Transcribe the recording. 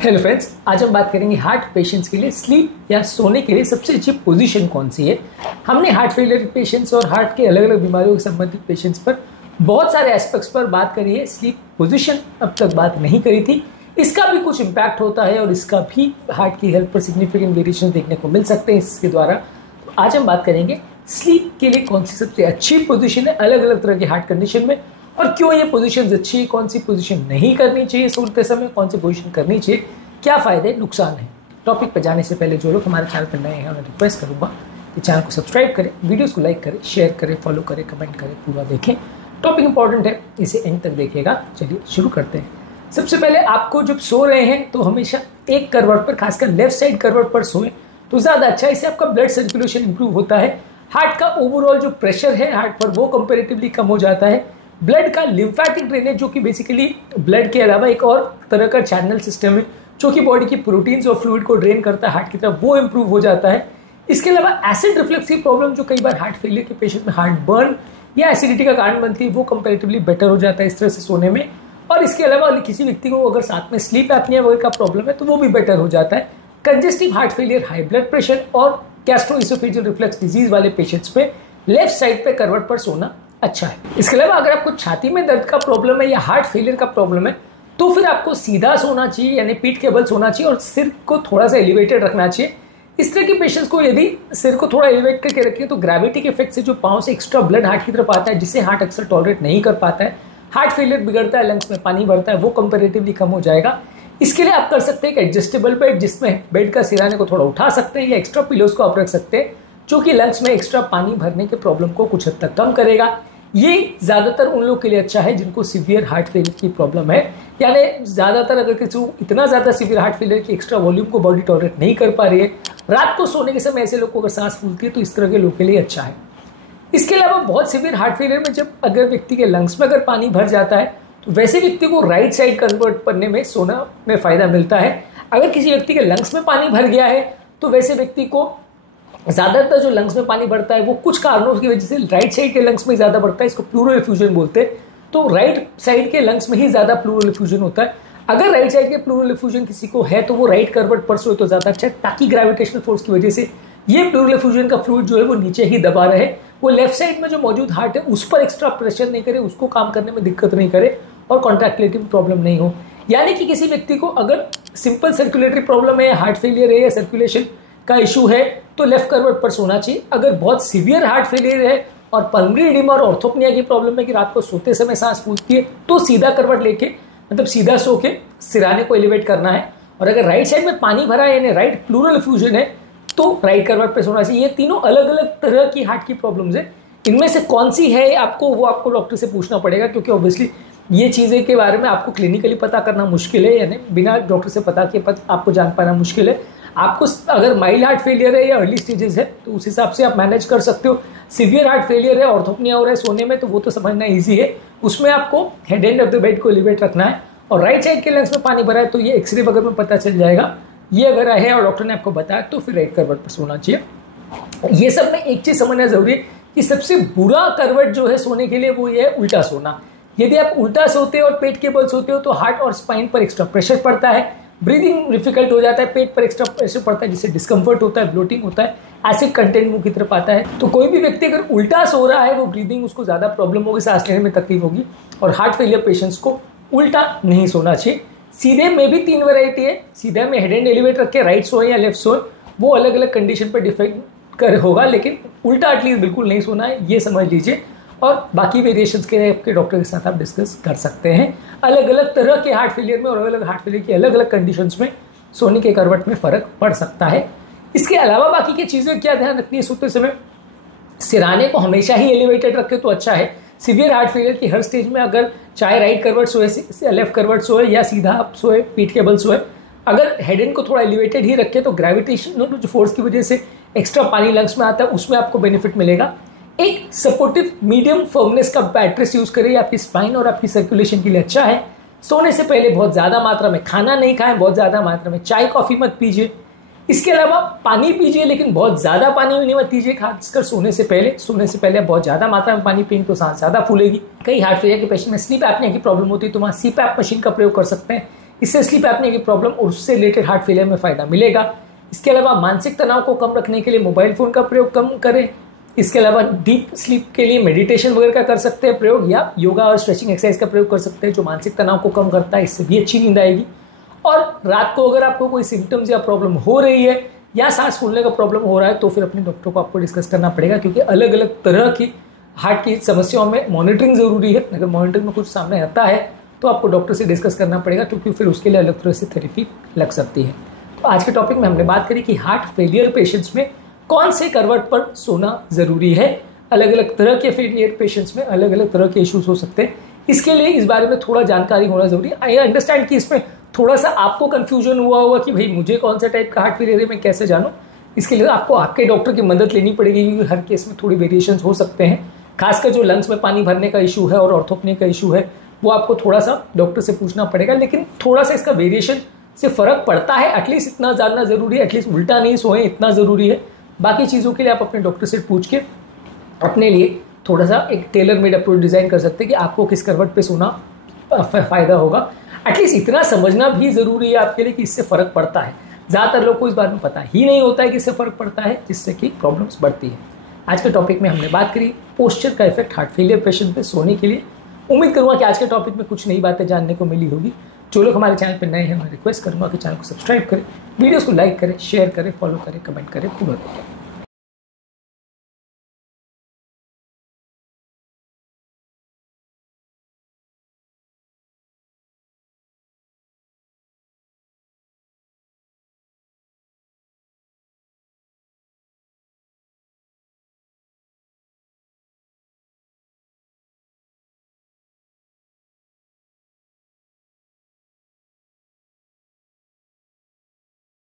Hello friends, आज हम बात करेंगे हार्ट पेशेंट्स के लिए स्लीप या सोने के लिए सबसे अच्छी पोजीशन कौन सी है। हमने हार्ट फेलियर पेशेंट्स और हार्ट के अलग अलग बीमारियों से संबंधित पेशेंट्स पर बहुत सारे एस्पेक्ट्स पर बात करी है। स्लीप पोजीशन अब तक बात नहीं करी थी। इसका भी कुछ इम्पैक्ट होता है और इसका भी हार्ट की हेल्थ पर सिग्निफिकेंट वेरिएशन देखने को मिल सकते हैं इसके द्वारा। तो आज हम बात करेंगे स्लीप के लिए कौन सी सबसे अच्छी पोजीशन है अलग अलग तरह के हार्ट कंडीशन में, और क्यों ये पोजीशन अच्छी है, कौन सी पोजीशन नहीं करनी चाहिए सोते समय, कौन सी पोजीशन करनी चाहिए, क्या फायदे नुकसान है। टॉपिक पर जाने से पहले जो लोग हमारे चैनल पर नए हैं उन्हें रिक्वेस्ट करूंगा कि चैनल को सब्सक्राइब करें, वीडियोस को लाइक करें, शेयर करें, फॉलो करें, कमेंट करें, पूरा देखें। टॉपिक इंपॉर्टेंट है, इसे एंड तक देखिएगा। चलिए शुरू करते हैं। सबसे पहले आपको जब सो रहे हैं तो हमेशा एक करवट पर, खासकर लेफ्ट साइड करवट पर सोएं तो ज़्यादा अच्छा है। इससे आपका ब्लड सर्कुलेशन इंप्रूव होता है, हार्ट का ओवरऑल जो प्रेशर है हार्ट पर वो कंपेरेटिवली कम हो जाता है। ब्लड का लिम्फेटिक ड्रेनेज, जो कि बेसिकली ब्लड के अलावा एक और तरह का चैनल सिस्टम है जो कि बॉडी की प्रोटीन्स और फ्लूइड को ड्रेन करता है हार्ट की तरफ, वो इंप्रूव हो जाता है। इसके अलावा एसिड रिफ्लक्स की प्रॉब्लम जो कई बार हार्ट फेलियर के पेशेंट में हार्ट बर्न या एसिडिटी का कारण बनती है, वो कंपेरेटिवली बेटर हो जाता है इस तरह से सोने में। और इसके अलावा किसी व्यक्ति को अगर साथ में स्लीप एपनिया वगैरह का प्रॉब्लम है तो वो भी बेटर हो जाता है। Congestive heart failure, high blood pressure और गैस्ट्रोइसोफेजियल रिफ्लक्स डिजीज वाले पेशेंट्स पे लेफ्ट साइड पे करवट पर सोना अच्छा है। इसके अलावा अगर आपको छाती में दर्द का प्रॉब्लम है या हार्ट फेलियर का प्रॉब्लम है तो फिर आपको सीधा सोना चाहिए, यानी पीठ के बल सोना चाहिए और सिर को थोड़ा सा एलिवेटेड रखना चाहिए। इस तरह के पेशेंट्स को यदि सिर को थोड़ा एलिवेट करके रखें तो ग्रेविटी के इफेक्ट से जो पांव से एक्स्ट्रा ब्लड हार्ट की तरफ आता है, जिसे हार्ट अक्सर टॉलरेट नहीं कर पाता है, हार्ट फेलियर बिगड़ता है, लंग्स में पानी भरता है, वो कंपेरेटिवली कम हो जाएगा। इसके लिए आप कर सकते हैं एक एडजस्टेबल बेड, जिसमें बेड का सिराने को थोड़ा उठा सकते हैं या एक्स्ट्रा पिलोज को आप रख सकते हैं, जो कि लंग्स में एक्स्ट्रा पानी भरने के प्रॉब्लम को कुछ हद तक कम करेगा। ये ज्यादातर उन लोगों के लिए अच्छा है जिनको सीवियर हार्ट फेलियर की प्रॉब्लम है, यानी ज्यादातर अगर किसी को इतना ज्यादा सीवियर हार्ट फेलियर की एक्स्ट्रा वॉल्यूम को बॉडी टॉलरेट नहीं कर पा रही है, रात को सोने के समय ऐसे लोग को अगर सांस फूलती है तो इस तरह के लोग के लिए अच्छा है। इसके अलावा बहुत सीवियर हार्ट फेलियर में जब अगर व्यक्ति के लंग्स में अगर पानी भर जाता है तो वैसे व्यक्ति को राइट साइड कन्वर्ट करने में सोना में फायदा मिलता है। अगर किसी व्यक्ति के लंग्स में पानी भर गया है तो वैसे व्यक्ति को ज्यादातर जो लंग्स में पानी बढ़ता है वो कुछ कारणों की वजह से राइट साइड के लंग्स में ज्यादा बढ़ता है, इसको प्लूरल एफ्यूजन बोलते हैं। तो राइट साइड के लंग्स में ही ज्यादा प्लूरल एफ्यूजन होता है। अगर राइट साइड के प्लूरल एफ्यूजन किसी को है तो वो राइट करवट पर सोए तो ज्यादा अच्छा है, ताकि ग्रेविटेशनल फोर्स की वजह से ये प्लूरल एफ्यूजन का फ्लूइड जो है वो नीचे ही दबा रहे, वो लेफ्ट साइड में जो मौजूद हार्ट है उस पर एक्स्ट्रा प्रेशर नहीं करे, उसको काम करने में दिक्कत नहीं करे और कॉन्ट्रैक्टिलिटी में प्रॉब्लम नहीं हो। यानी कि किसी व्यक्ति को अगर सिंपल सर्कुलेटरी प्रॉब्लम है, हार्ट फेलियर है या सर्कुलेशन का इशू है तो लेफ्ट करवट पर सोना चाहिए। अगर बहुत सीवियर हार्ट फेलियर है और पल्मोनरी एडिमा और ऑर्थोपनिया की प्रॉब्लम है कि रात को सोते समय सांस फूलती है तो सीधा करवट लेके, मतलब सीधा सो के सिराने को एलिवेट करना है। और अगर राइट साइड में पानी भरा है यानी राइट प्लूरल एफ्यूजन है तो राइट करवट पर सोना चाहिए। ये तीनों अलग अलग तरह की हार्ट की प्रॉब्लम्स है, इनमें से कौन सी है आपको डॉक्टर से पूछना पड़ेगा, क्योंकि ऑब्वियसली ये चीज़ें के बारे में आपको क्लिनिकली पता करना मुश्किल है, यानी बिना डॉक्टर से पता किए आपको जान पाना मुश्किल है। आपको अगर माइल्ड हार्ट फेलियर है या अर्ली स्टेजेस है तो उस हिसाब से आप मैनेज कर सकते हो। सीवियर हार्ट फेलियर है, ऑर्थोपनिया हो रहा है सोने में, तो वो तो समझना इजी है। उसमें आपको head end of the bed को एलिवेट रखना है और राइट साइड के लंग्स में पानी भरा है तो ये एक्सरे वगैरह में पता चल जाएगा। ये अगर है और डॉक्टर ने आपको बताया तो फिर राइट करवट पर सोना चाहिए। ये सब में एक चीज समझना जरूरी है कि सबसे बुरा करवट जो है सोने के लिए वो ये है उल्टा सोना। यदि आप उल्टा सोते हो और पेट के बल सोते हो तो हार्ट और स्पाइन पर एक्स्ट्रा प्रेशर पड़ता है, ब्रीदिंग डिफिकल्ट हो जाता है, पेट पर एक्स्ट्रा प्रेशर पड़ता है जिससे डिस्कम्फर्ट होता है, ब्लोटिंग होता है, एसिड कंटेंट मुंह की तरफ आता है। तो कोई भी व्यक्ति अगर उल्टा सो रहा है वो ब्रीदिंग उसको ज्यादा प्रॉब्लम होगी, सांस लेने में तकलीफ होगी। और हार्ट फेलियर पेशेंट्स को उल्टा नहीं सोना चाहिए। सीधे में भी 3 वैरायटी है, सीधे में हेड एंड एलिवेट रख के राइट सोए या लेफ्ट सोए, वो अलग अलग कंडीशन पर डिफेक्ट कर होगा, लेकिन उल्टा एटलीस्ट बिल्कुल नहीं सोना है, ये समझ लीजिए। और बाकी वेरिएशंस के आपके डॉक्टर के साथ आप डिस्कस कर सकते हैं। अलग अलग तरह के हार्ट फेलियर में और अलग अलग हार्ट फेलियर की अलग अलग कंडीशंस में सोने के करवट में फर्क पड़ सकता है। इसके अलावा बाकी की चीज़ें क्या ध्यान रखनी है सोते समय, सिराने को हमेशा ही एलिवेटेड रखे तो अच्छा है। सीवियर हार्ट फेलियर की हर स्टेज में अगर चाहे राइट करवट सोए, लेफ्ट करवट सोए या सीधा आप सोए, पीठ के बल सोए, अगर हेड एंड को थोड़ा एलिवेटेड ही रखे तो ग्रेविटेशनल जो फोर्स की वजह से एक्स्ट्रा पानी लंग्स में आता है उसमें आपको बेनिफिट मिलेगा। एक सपोर्टिव मीडियम फर्मनेस का बैट्रेस यूज करिए, आपकी स्पाइन और आपकी सर्कुलेशन के लिए अच्छा है। सोने से पहले बहुत ज्यादा मात्रा में खाना नहीं खाएं, बहुत ज्यादा मात्रा में चाय कॉफी मत पीजिए। इसके अलावा पानी पीजिए, लेकिन बहुत ज्यादा पानी नहीं मत पीजिए, खासकर सोने से पहले बहुत ज्यादा मात्रा में पानी पिएंगे तो सांस ज्यादा फूलेगी। कई हार्ट फेलियर के पेशेंट में स्लीप एपनिया की प्रॉब्लम होती है तो वहाँ सीपैप मशीन का प्रयोग कर सकते हैं। इससे स्लीप एपनिया की प्रॉब्लम और उससे रिलेटेड हार्ट फेलियर में फ़ायदा मिलेगा। इसके अलावा मानसिक तनाव को कम रखने के लिए मोबाइल फ़ोन का प्रयोग कम करें। इसके अलावा डीप स्लीप के लिए मेडिटेशन वगैरह का कर सकते हैं प्रयोग, या योगा और स्ट्रेचिंग एक्सरसाइज का प्रयोग कर सकते हैं जो मानसिक तनाव को कम करता है, इससे भी अच्छी नींद आएगी। और रात को अगर आपको कोई सिम्टम्स या प्रॉब्लम हो रही है या सांस फूलने का प्रॉब्लम हो रहा है तो फिर अपने डॉक्टर को आपको डिस्कस करना पड़ेगा, क्योंकि अलग अलग तरह की हार्ट की समस्याओं में मॉनिटरिंग ज़रूरी है। अगर मॉनिटरिंग में कुछ सामने आता है तो आपको डॉक्टर से डिस्कस करना पड़ेगा, क्योंकि फिर उसके लिए अलग तरह से थेरेपी लग सकती है। तो आज के टॉपिक में हमने बात करी कि हार्ट फेलियर पेशेंट्स में कौन से करवट पर सोना ज़रूरी है। अलग अलग तरह के फेलियर पेशेंट्स में अलग अलग तरह के इश्यूज हो सकते हैं, इसके लिए इस बारे में थोड़ा जानकारी होना जरूरी है। आई अंडरस्टैंड कि इसमें थोड़ा सा आपको कंफ्यूजन हुआ होगा कि भाई मुझे कौन सा टाइप का हार्ट फेलियर है, मैं कैसे जानूं। इसके लिए आपको आपके डॉक्टर की मदद लेनी पड़ेगी, क्योंकि हर केस में थोड़ी वेरिएशन हो सकते हैं। खासकर जो लंग्स में पानी भरने का इशू है और ऑर्थोपनी का इशू है वो आपको थोड़ा सा डॉक्टर से पूछना पड़ेगा, लेकिन थोड़ा सा इसका वेरिएशन से फर्क पड़ता है। एटलीस्ट इतना जानना जरूरी है, एटलीस्ट उल्टा नहीं सोए इतना जरूरी है। बाकी चीज़ों के लिए आप अपने डॉक्टर से पूछ के अपने लिए थोड़ा सा एक टेलर मेड अप्रोच डिजाइन कर सकते हैं कि आपको किस करवट पे सोना फायदा होगा। एटलीस्ट इतना समझना भी जरूरी है आपके लिए कि इससे फर्क पड़ता है। ज़्यादातर लोग को इस बारे में पता ही नहीं होता है कि इससे फर्क पड़ता है, जिससे कि प्रॉब्लम्स बढ़ती है। आज के टॉपिक में हमने बात करी पोस्चर का इफेक्ट हार्ट फेलियर पेशेंट पे सोने के लिए। उम्मीद करूंगा कि आज के टॉपिक में कुछ नई बातें जानने को मिली होगी। जो लोग हमारे चैनल पर नए हैं मैं रिक्वेस्ट करूंगा कि चैनल को सब्सक्राइब करें, वीडियोस को लाइक करें, शेयर करें, फॉलो करें, कमेंट करें, पूरा करें।